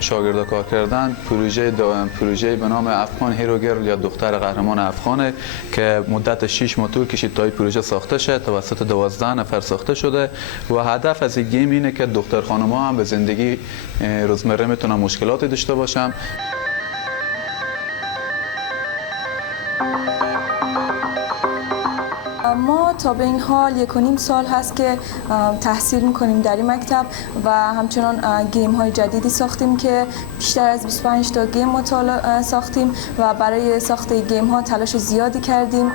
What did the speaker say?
شاگردا کار کردن پروژه به نام افغان هیرو گرل یا دختر قهرمان افغانه که مدت 6 ماه طول کشید تا این پروژه ساخته شد، توسط 12 نفر ساخته شده و هدف از این گیم اینه که دختر خانم‌ها هم به زندگی روزمره میتونن مشکلاتی داشته باشن. ما تا به این حال 1.5 سال هست که تحصیل میکنیم در این مکتب و همچنان گیم های جدیدی ساختیم که بیشتر از 25 تا گیم ساختیم و برای ساخت گیم ها تلاش زیادی کردیم.